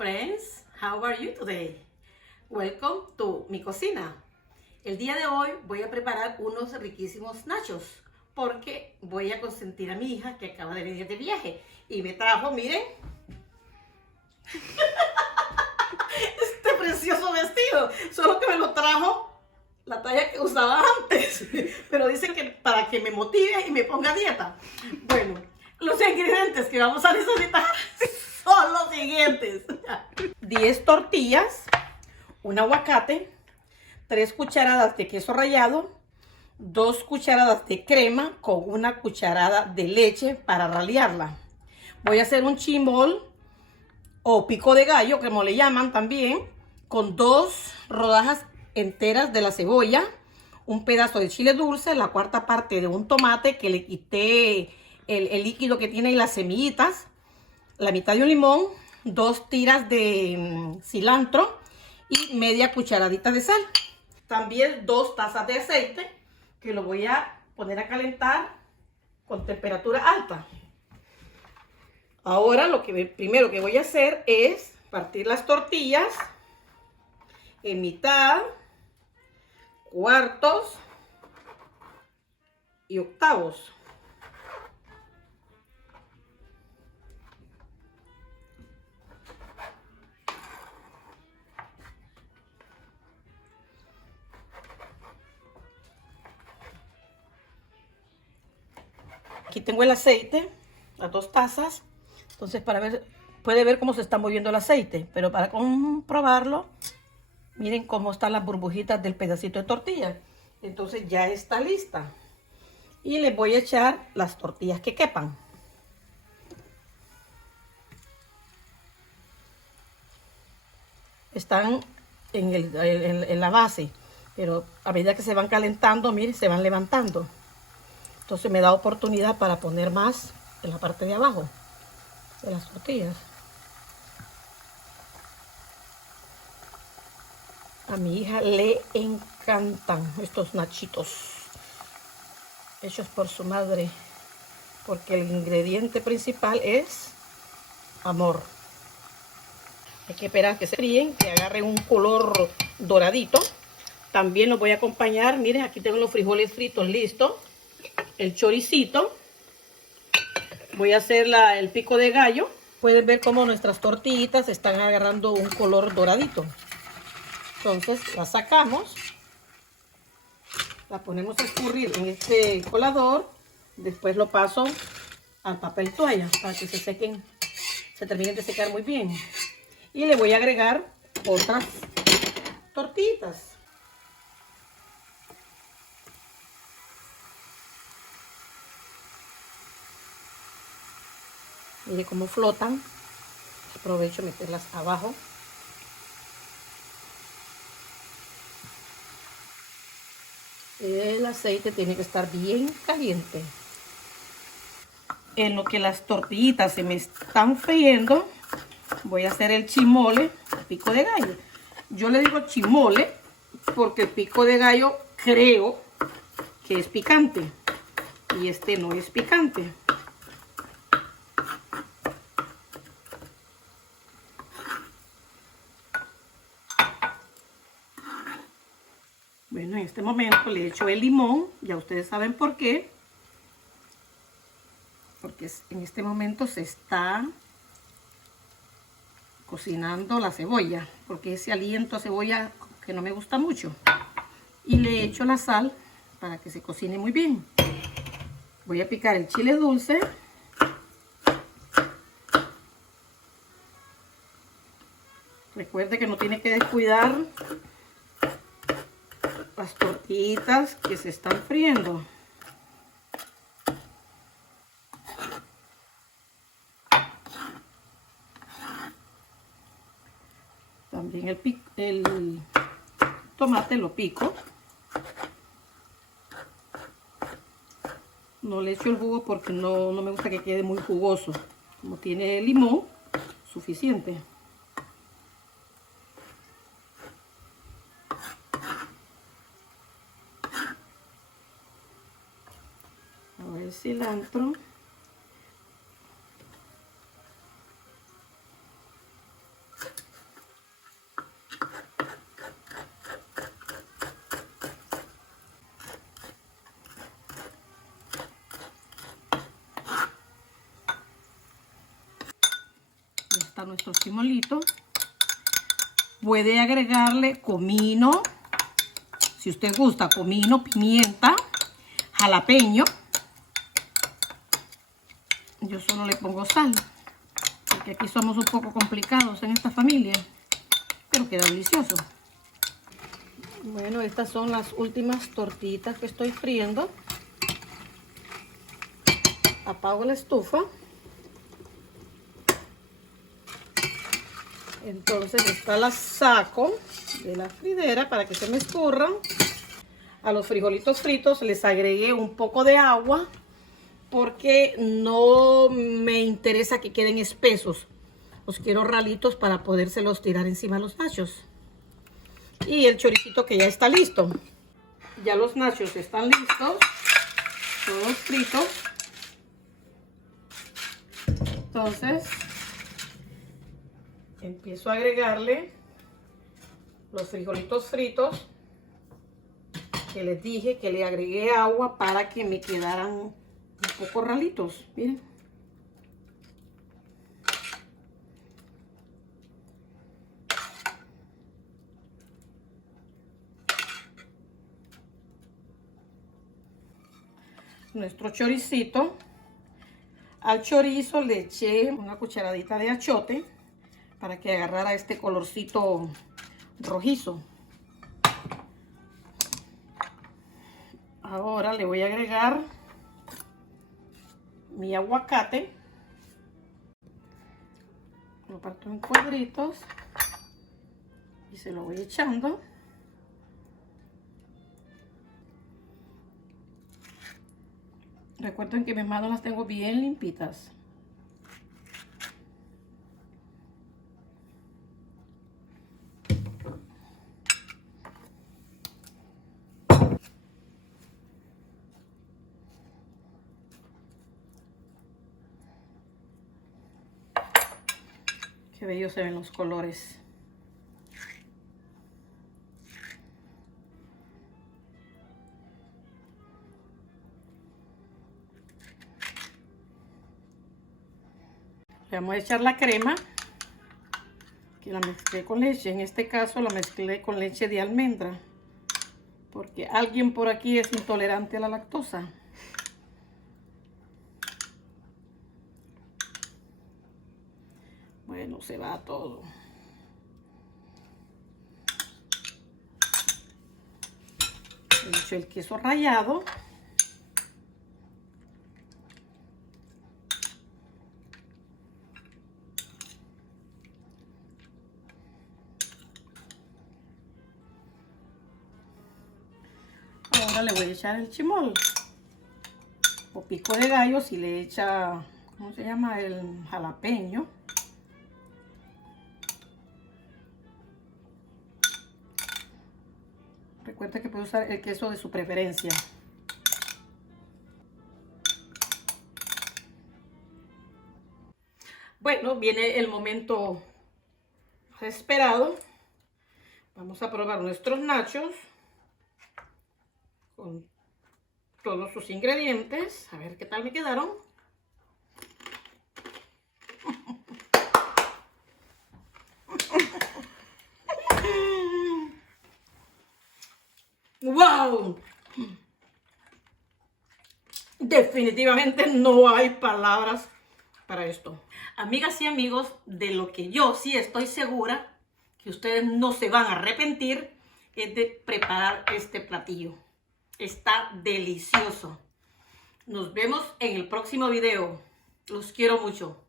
friends, how are you today? Welcome to mi cocina. El día de hoy voy a preparar unos riquísimos nachos porque voy a consentir a mi hija que acaba de venir de viaje y me trajo, miren, este precioso vestido, solo que me lo trajo la talla que usaba antes, pero dice que para que me motive y me ponga a dieta. Bueno, los ingredientes que vamos a necesitar son los siguientes: 10 tortillas, un aguacate, 3 cucharadas de queso rallado, 2 cucharadas de crema con una cucharada de leche para rallarla. Voy a hacer un chimol o pico de gallo, como le llaman también, con 2 rodajas enteras de la cebolla, un pedazo de chile dulce, la cuarta parte de un tomate que le quité el líquido que tiene y las semillitas, la mitad de un limón, 2 tiras de cilantro y media cucharadita de sal. También 2 tazas de aceite que lo voy a poner a calentar con temperatura alta. Ahora lo que primero que voy a hacer es partir las tortillas en mitad, cuartos y octavos. Aquí tengo el aceite, las 2 tazas. Entonces, para ver, puede ver cómo se está moviendo el aceite, pero para comprobarlo, miren cómo están las burbujitas del pedacito de tortilla. Entonces ya está lista. Y le voy a echar las tortillas que quepan. Están en la base, pero a medida que se van calentando, miren, se van levantando. Entonces me da oportunidad para poner más en la parte de abajo de las tortillas. A mi hija le encantan estos nachitos hechos por su madre, porque el ingrediente principal es amor. Hay que esperar que se fríen, que agarren un color doradito. También los voy a acompañar, miren, aquí tengo los frijoles fritos listos, el choricito. Voy a hacer el pico de gallo. Pueden ver cómo nuestras tortillitas están agarrando un color doradito. Entonces las sacamos, la ponemos a escurrir en este colador, después lo paso al papel toalla para que se sequen, se terminen de secar muy bien. Y le voy a agregar otras tortillitas. Mire cómo flotan. Aprovecho meterlas abajo. El aceite tiene que estar bien caliente. En lo que las tortillitas se me están friendo, voy a hacer el chimole, el pico de gallo. Yo le digo chimole porque el pico de gallo creo que es picante y este no es picante. Bueno, en este momento le echo el limón, ya ustedes saben por qué. Porque en este momento se está cocinando la cebolla, porque ese aliento a cebolla que no me gusta mucho. Y le echo la sal para que se cocine muy bien. Voy a picar el chile dulce. Recuerde que no tiene que descuidar las tortillitas que se están friendo. También el tomate lo pico. No le echo el jugo porque no me gusta que quede muy jugoso. Como tiene limón, suficiente. Ahora el cilantro. está nuestro chimolito. Puede agregarle comino, si usted gusta, comino, pimienta, jalapeño. Yo solo le pongo sal, porque aquí somos un poco complicados en esta familia, pero queda delicioso. Bueno, estas son las últimas tortillitas que estoy friendo. Apago la estufa. Entonces esta la saco de la fridera para que se me escurran. A los frijolitos fritos les agregué un poco de agua porque no me interesa que queden espesos. Los quiero ralitos para podérselos tirar encima a los nachos. Y el choricito que ya está listo. Ya los nachos están listos, todos fritos. Entonces empiezo a agregarle los frijolitos fritos que les dije que le agregué agua para que me quedaran un poco ralitos. Miren. Nuestro choricito. Al chorizo le eché una cucharadita de achiote para que agarrara este colorcito rojizo. Ahora le voy a agregar mi aguacate. Lo parto en cuadritos y se lo voy echando. Recuerden que mis manos las tengo bien limpitas. Qué bellos se ven los colores. Le vamos a echar la crema, que la mezclé con leche. En este caso la mezclé con leche de almendra, porque alguien por aquí es intolerante a la lactosa. Bueno, se va todo. He hecho el queso rallado. Ahora le voy a echar el chimol o pico de gallo si le echa, ¿cómo se llama? El jalapeño. Recuerda que puede usar el queso de su preferencia. Bueno, viene el momento esperado. Vamos a probar nuestros nachos con todos sus ingredientes. A ver qué tal me quedaron. ¡Wow! Definitivamente no hay palabras para esto. Amigas y amigos, de lo que yo sí estoy segura que ustedes no se van a arrepentir es de preparar este platillo. Está delicioso. Nos vemos en el próximo video. Los quiero mucho.